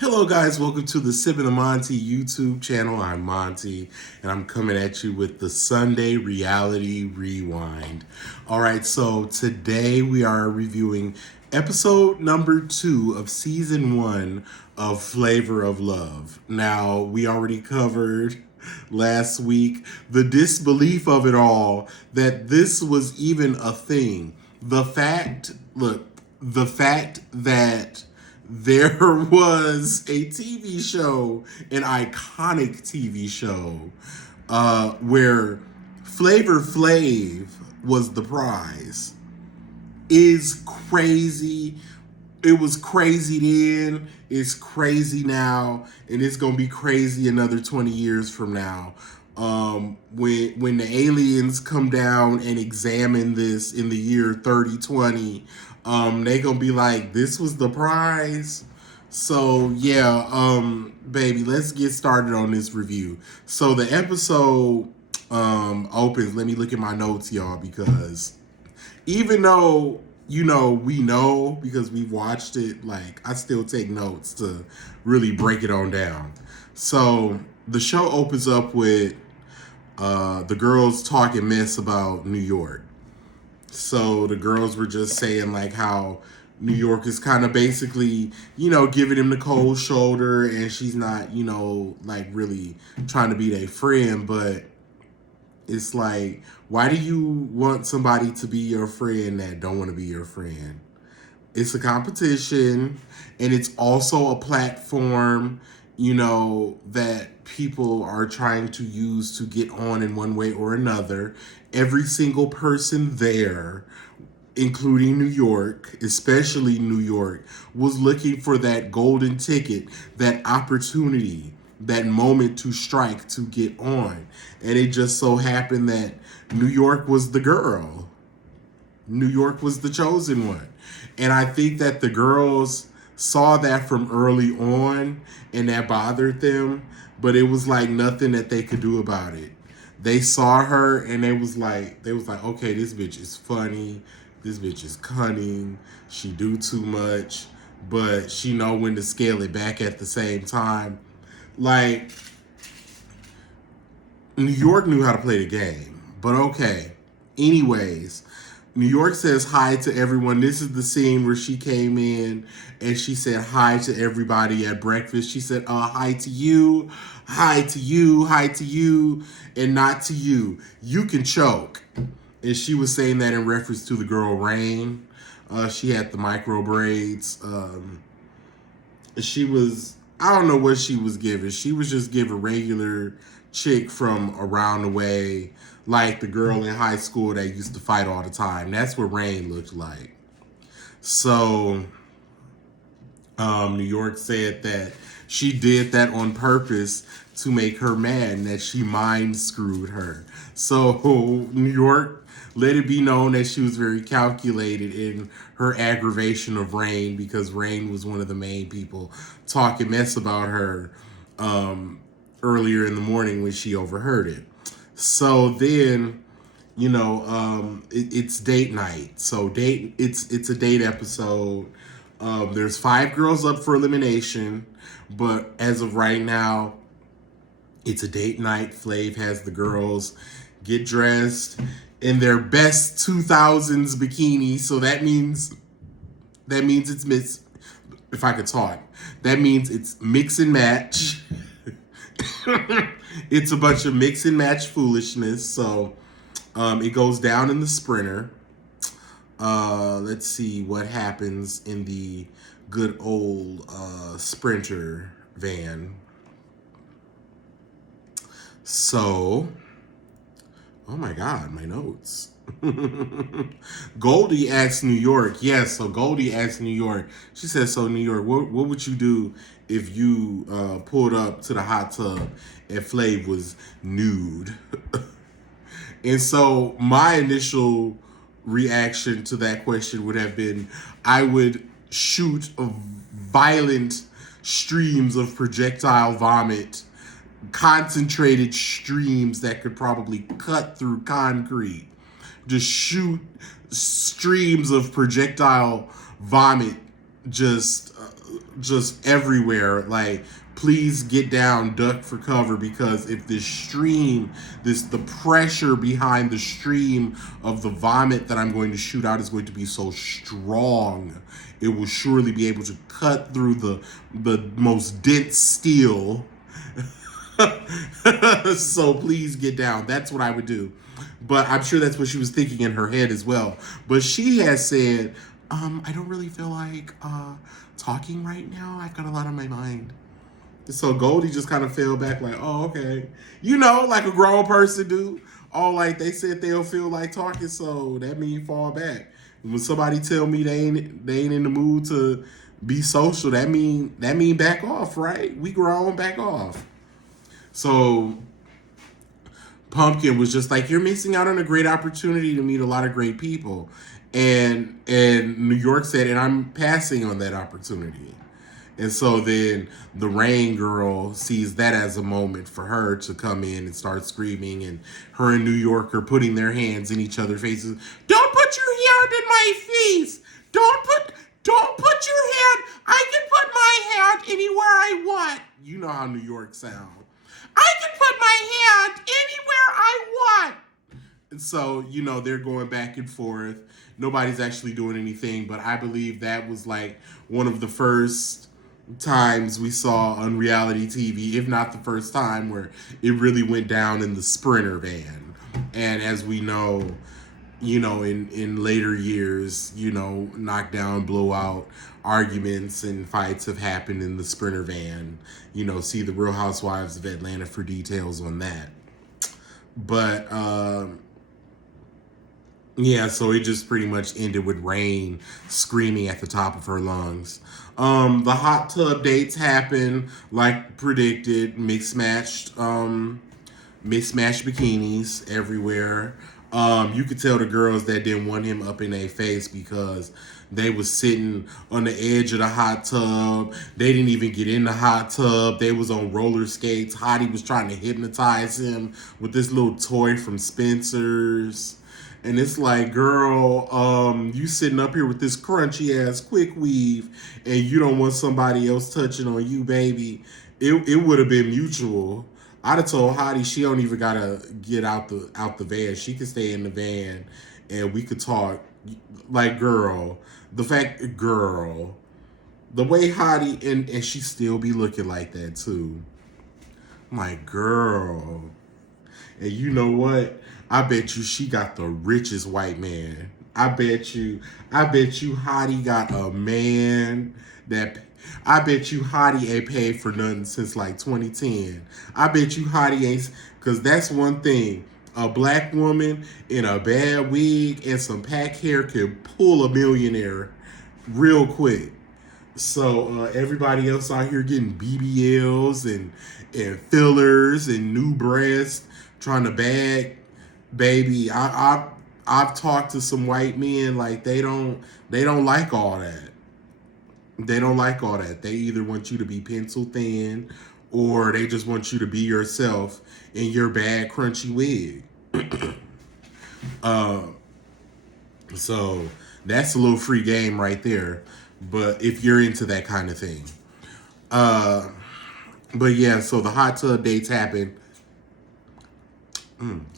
Hello, guys. Welcome to the Sippin' the Monty YouTube channel. I'm Monty, and I'm coming at you with the Sunday Reality Rewind. All right, so today we are reviewing episode number 2 of season 1 of Flavor of Love. Now, we already covered last week the disbelief of it all that this was even a thing. The fact that there was a TV show, an iconic TV show, where Flavor Flav was the prize, is crazy. It was crazy then, it's crazy now, and it's gonna be crazy another 20 years from now. When the aliens come down and examine this in the year 3020, they gonna be like, this was the prize. So yeah, baby, let's get started on this review. So the episode opens. Let me look at my notes, y'all, because even though we know because we've watched it, like, I still take notes to really break it on down. So the show opens up with the girls talking mess about New York. So the girls were just saying like how New York is kind of basically, giving him the cold shoulder, and she's not, like really trying to be their friend. But it's like, why do you want somebody to be your friend that don't want to be your friend? It's a competition, and it's also a platform, that people are trying to use to get on in one way or another. Every single person there, including New York, especially New York, was looking for that golden ticket, that opportunity, that moment to strike, to get on. And it just so happened that New York was the girl. New York was the chosen one. And I think that the girls saw that from early on, and that bothered them, but it was like nothing that they could do about it. They saw her and they was like, okay, this bitch is funny, this bitch is cunning, she do too much, but she know when to scale it back at the same time. Like, New York knew how to play the game, but okay. Anyways, New York says hi to everyone. This is the scene where she came in and she said hi to everybody at breakfast. She said, hi to you, hi to you, hi to you, and not to you. You can choke. And she was saying that in reference to the girl Rain. She had the micro braids. I don't know what she was giving. She was just giving regular chick from around the way, like the girl in high school that used to fight all the time. That's what Rain looked like. So New York said that she did that on purpose to make her mad, and that she mind screwed her. So New York let it be known that she was very calculated in her aggravation of Rain, because Rain was one of the main people talking mess about her earlier in the morning when she overheard it. So then, it's date night. So it's a date episode. There's 5 girls up for elimination, but as of right now, it's a date night. Flav has the girls get dressed in their best 2000s bikinis. So that means it's if I could talk, that means it's mix and match. It's a bunch of mix and match foolishness. So it goes down in the sprinter. Let's see what happens in the good old sprinter van. So, oh my God, my notes. Goldie asks New York. Yes, so Goldie asks New York. She says, so New York, what would you do if you pulled up to the hot tub and Flav was nude? And so my initial reaction to that question would have been, I would shoot violent streams of projectile vomit, concentrated streams that could probably cut through concrete. Just shoot streams of projectile vomit, just just everywhere. Like, please get down, duck for cover, because if the pressure behind the stream of the vomit that I'm going to shoot out is going to be so strong, it will surely be able to cut through the most dense steel. So please get down. That's what I would do. But I'm sure that's what she was thinking in her head as well. But she has said, I don't really feel like talking right now. I've got a lot on my mind. So Goldie just kind of fell back like, oh, okay. Like a grown person do. Oh, like they said they'll feel like talking, so that means fall back. When somebody tell me they ain't in the mood to be social, that mean back off, right? We grown, back off. So Pumpkin was just like, you're missing out on a great opportunity to meet a lot of great people. And New York said, and I'm passing on that opportunity. And so then the Rain Girl sees that as a moment for her to come in and start screaming, and her and New York are putting their hands in each other's faces. Don't put your hand in my face. Don't put your hand. I can put my hand anywhere I want. You know how New York sounds. I can put my hand anywhere I want. And so, they're going back and forth. Nobody's actually doing anything, but I believe that was like one of the first times we saw on reality TV, if not the first time, where it really went down in the Sprinter van. And as we know, in later years, knockdown, blowout arguments and fights have happened in the Sprinter van. See the Real Housewives of Atlanta for details on that. But yeah, so it just pretty much ended with Rain screaming at the top of her lungs. The hot tub dates happen like predicted, mismatched bikinis everywhere. You could tell the girls that didn't want him up in their face because they was sitting on the edge of the hot tub. They didn't even get in the hot tub. They was on roller skates. Hottie was trying to hypnotize him with this little toy from Spencer's. And it's like, girl, you sitting up here with this crunchy ass quick weave, and you don't want somebody else touching on you, baby. It would have been mutual. I'd have told Hottie she don't even gotta get out the van. She could stay in the van, and we could talk. Like, girl, the way Hottie and she still be looking like that too. My girl, and you know what? I bet you she got the richest white man. I bet you Hottie got a man that. I bet you Hottie ain't paid for nothing since like 2010. I bet you Hottie ain't, because that's one thing. A black woman in a bad wig and some pack hair can pull a millionaire real quick. So everybody else out here getting BBLs and fillers and new breasts, trying to bag. Baby, I've talked to some white men, like they don't like all that. They don't like all that. They either want you to be pencil thin, or they just want you to be yourself in your bad crunchy wig. So that's a little free game right there. But if you're into that kind of thing. But yeah, so the hot tub dates happened.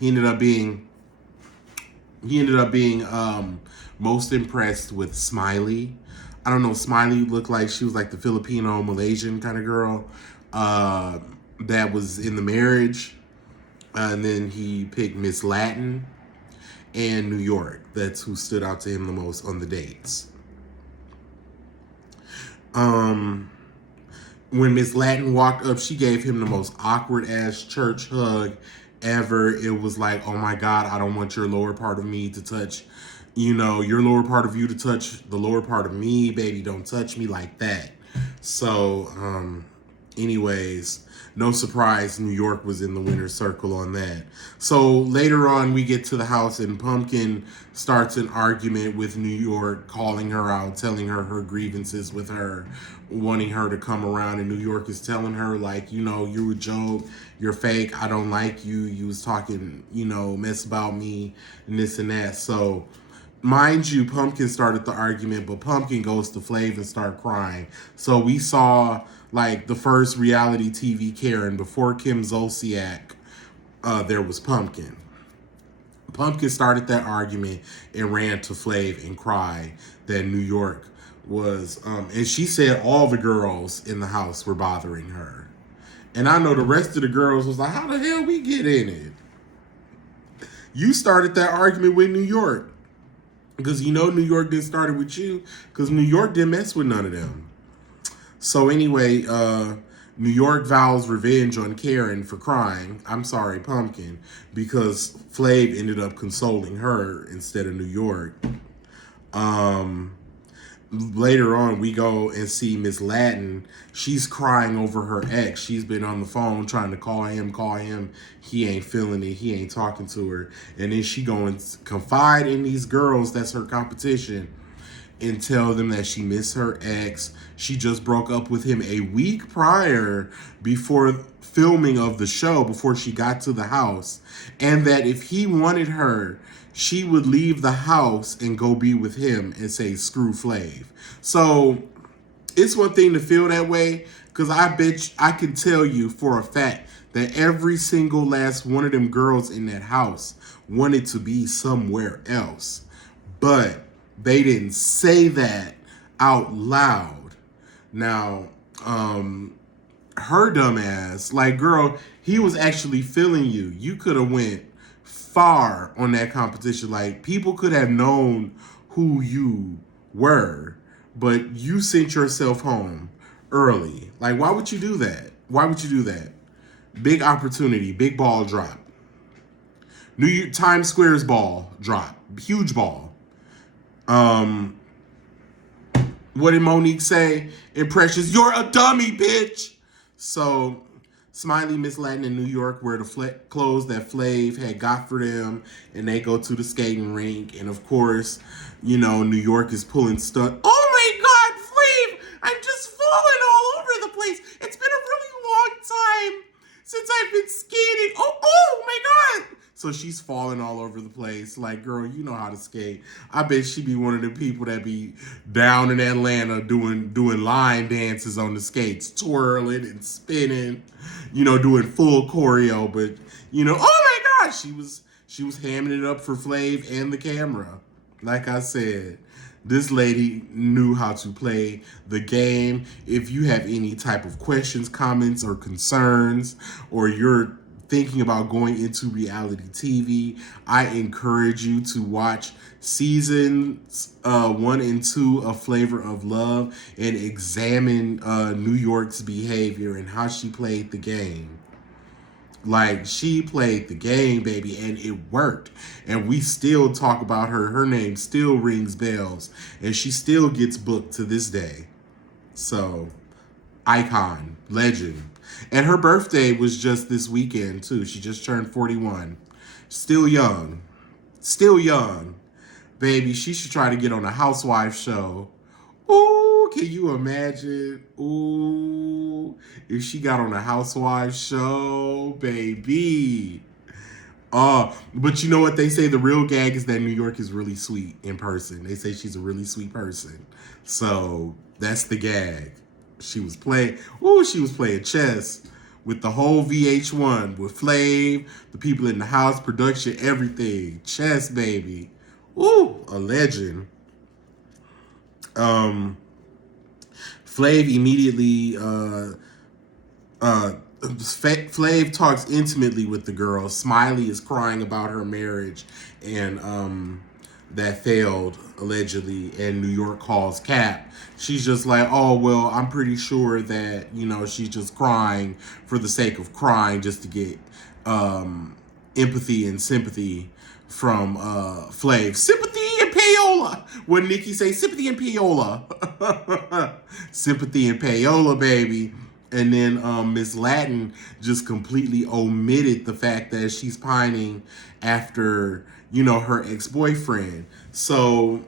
He ended up being most impressed with Smiley. I don't know, Smiley looked like she was like the Filipino Malaysian kind of girl that was in the marriage. And then he picked Miss Latin and New York. That's who stood out to him the most on the dates. When Miss Latin walked up, she gave him the most awkward ass church hug ever. It was like, oh my God, I don't want your lower part of me to touch, your lower part of you to touch the lower part of me, baby. Don't touch me like that. So, anyways, no surprise, New York was in the winner's circle on that. So later on, we get to the house and Pumpkin starts an argument with New York, calling her out, telling her grievances with her, wanting her to come around. And New York is telling her, like, you're a joke, you're fake, I don't like you, you was talking, mess about me, and this and that. So mind you, Pumpkin started the argument, but Pumpkin goes to Flav and start crying. So we saw like the first reality TV Karen before Kim Zolciak. There was Pumpkin. Pumpkin started that argument and ran to Flav and cried that New York was, and she said all the girls in the house were bothering her. And I know the rest of the girls was like, how the hell we get in it? You started that argument with New York. Because you know New York didn't start it with you. Because New York didn't mess with none of them. So anyway, New York vows revenge on Karen for crying. I'm sorry, Pumpkin. Because Flav ended up consoling her instead of New York. Later on, we go and see Miss Latin. She's crying over her ex. She's been on the phone trying to call him. He ain't feeling it. He ain't talking to her. And then she go and confide in these girls that's her competition and tell them that she missed her ex. She just broke up with him a week prior before filming of the show, before she got to the house. And that if he wanted her, she would leave the house and go be with him and say, screw Flav. So it's one thing to feel that way, because I bet I can tell you for a fact that every single last one of them girls in that house wanted to be somewhere else. But they didn't say that out loud. Now, her dumb ass, like, girl, he was actually feeling you. You could have went far on that competition. Like, people could have known who you were, but you sent yourself home early. Like, why would you do that? Why would you do that? Big opportunity, big ball drop. New York Times Square's ball drop, huge ball. What did Monique say? Impressions, you're a dummy, bitch. So Smiley, Miss Latin, in New York wear the clothes that Flav had got for them, and they go to the skating rink. And of course, you know, New York is pulling stuff. Oh my God, Flav! I'm just falling all over the place. It's been a really long time since I've been skating. Oh my God! So she's falling all over the place. Like, girl, you know how to skate. I bet she be one of the people that be down in Atlanta doing line dances on the skates, twirling and spinning, you know, doing full choreo. But, you know, oh my gosh, she was hamming it up for Flav and the camera. Like I said, this lady knew how to play the game. If you have any type of questions, comments, or concerns, or you're thinking about going into reality TV, I encourage you to watch seasons 1 and 2 of Flavor of Love and examine New York's behavior and how she played the game. Like, she played the game, baby, and it worked. And we still talk about her. Her name still rings bells, and she still gets booked to this day. So, icon, legend. And her birthday was just this weekend, too. She just turned 41. Still young. Still young. Baby, she should try to get on a housewife show. Ooh, can you imagine? Ooh, if she got on a housewife show, baby. But you know what they say? The real gag is that New York is really sweet in person. They say she's a really sweet person. So that's the gag. She was playing chess with the whole VH1, with Flav, the people in the house, production, everything. Chess, baby. Ooh, a legend. Flav immediately, Flav talks intimately with the girl. Smiley is crying about her marriage and that failed, allegedly, and New York calls Cap. She's just like, oh, well, I'm pretty sure that, you know, she's just crying for the sake of crying, just to get empathy and sympathy from Flav. Sympathy and payola. What Nikki say? Sympathy and payola. Sympathy and payola, baby. And then Miss Latin just completely omitted the fact that she's pining after, you know, her ex-boyfriend. So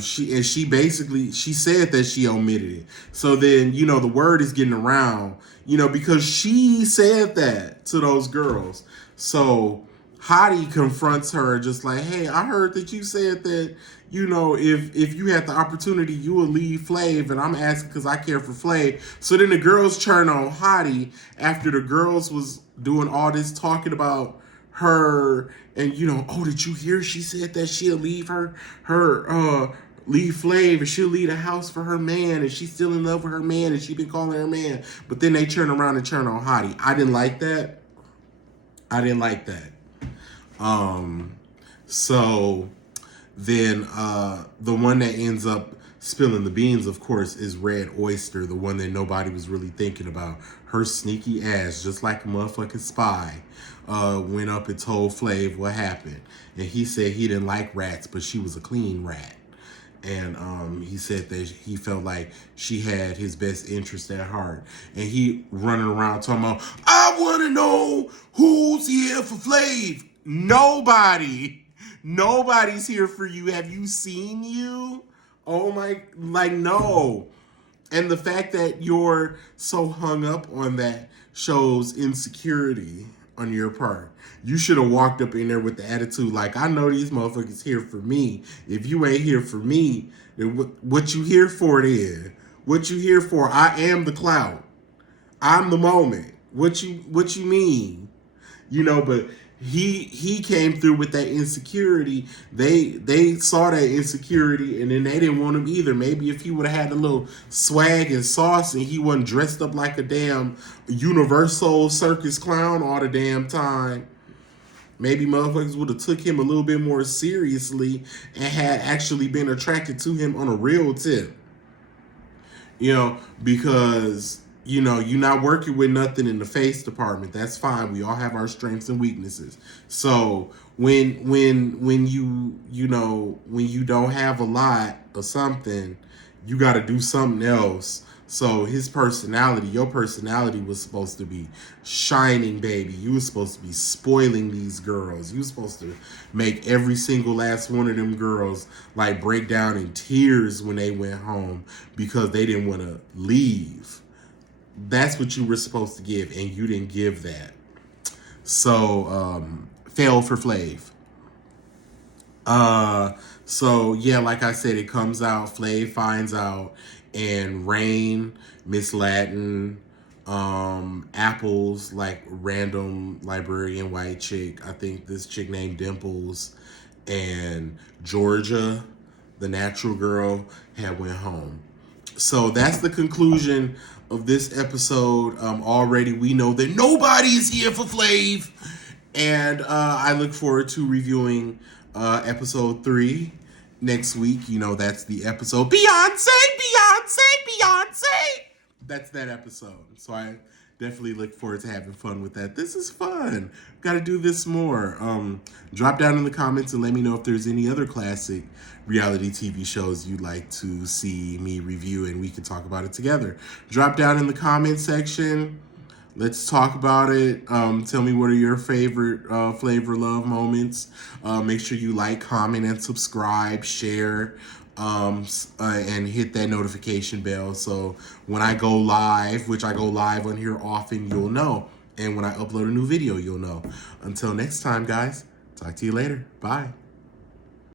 she said that she omitted it. So then, you know, the word is getting around, you know, because she said that to those girls. So Hottie confronts her just like, hey, I heard that you said that, you know, if you had the opportunity, you would leave Flav, and I'm asking because I care for Flav. So then the girls turn on Hottie after the girls was doing all this talking about her and, you know, oh, did you hear she said that she'll leave leave Flav and she'll leave the house for her man and she's still in love with her man and she been calling her man. But then they turn around and turn on Hottie. I didn't like that. I didn't like that. So then the one that ends up spilling the beans, of course, is Red Oyster, the one that nobody was really thinking about. Her sneaky ass, just like a motherfucking spy, went up and told Flav what happened. And he said he didn't like rats, but she was a clean rat. And he said that he felt like she had his best interest at heart. And he running around talking about, I want to know who's here for Flav. Nobody. Nobody's here for you. Have you seen you? Oh my, like, no. And the fact that you're so hung up on that shows insecurity on your part. You should have walked up in there with the attitude like, I know these motherfuckers here for me. If you ain't here for me, then what you here for then? What you here for? I am the clout. I'm the moment. What you mean? You know, but he came through with that insecurity. They saw that insecurity and then they didn't want him either. Maybe if he would have had a little swag and sauce and he wasn't dressed up like a damn Universal circus clown all the damn time, maybe motherfuckers would have took him a little bit more seriously and had actually been attracted to him on a real tip. You know, because you know, you're not working with nothing in the face department. That's fine. We all have our strengths and weaknesses. So when you don't have a lot or something, you got to do something else. So his personality, your personality was supposed to be shining, baby. You were supposed to be spoiling these girls. You were supposed to make every single last one of them girls like break down in tears when they went home because they didn't want to leave. That's what you were supposed to give, and you didn't give that. So, fail for Flav. So yeah, like I said, it comes out, Flav finds out, and Rain, Miss Latin, Apples, like random librarian white chick, I think this chick named Dimples, and Georgia, the natural girl, had went home. So that's the conclusion of this episode. Already we know that nobody is here for Flav. And I look forward to reviewing episode 3 next week. You know, that's the episode Beyonce. That's that episode. So I definitely look forward to having fun with that. This is fun. Got to do this more. Drop down in the comments and let me know if there's any other classic reality TV shows you'd like to see me review and we can talk about it together. Drop down in the comment section. Let's talk about it. Tell me what are your favorite Flavor Love moments. Make sure you like, comment, and subscribe, share, and hit that notification bell. So when I go live, which I go live on here often, you'll know. And when I upload a new video, you'll know. Until next time, guys, talk to you later. Bye.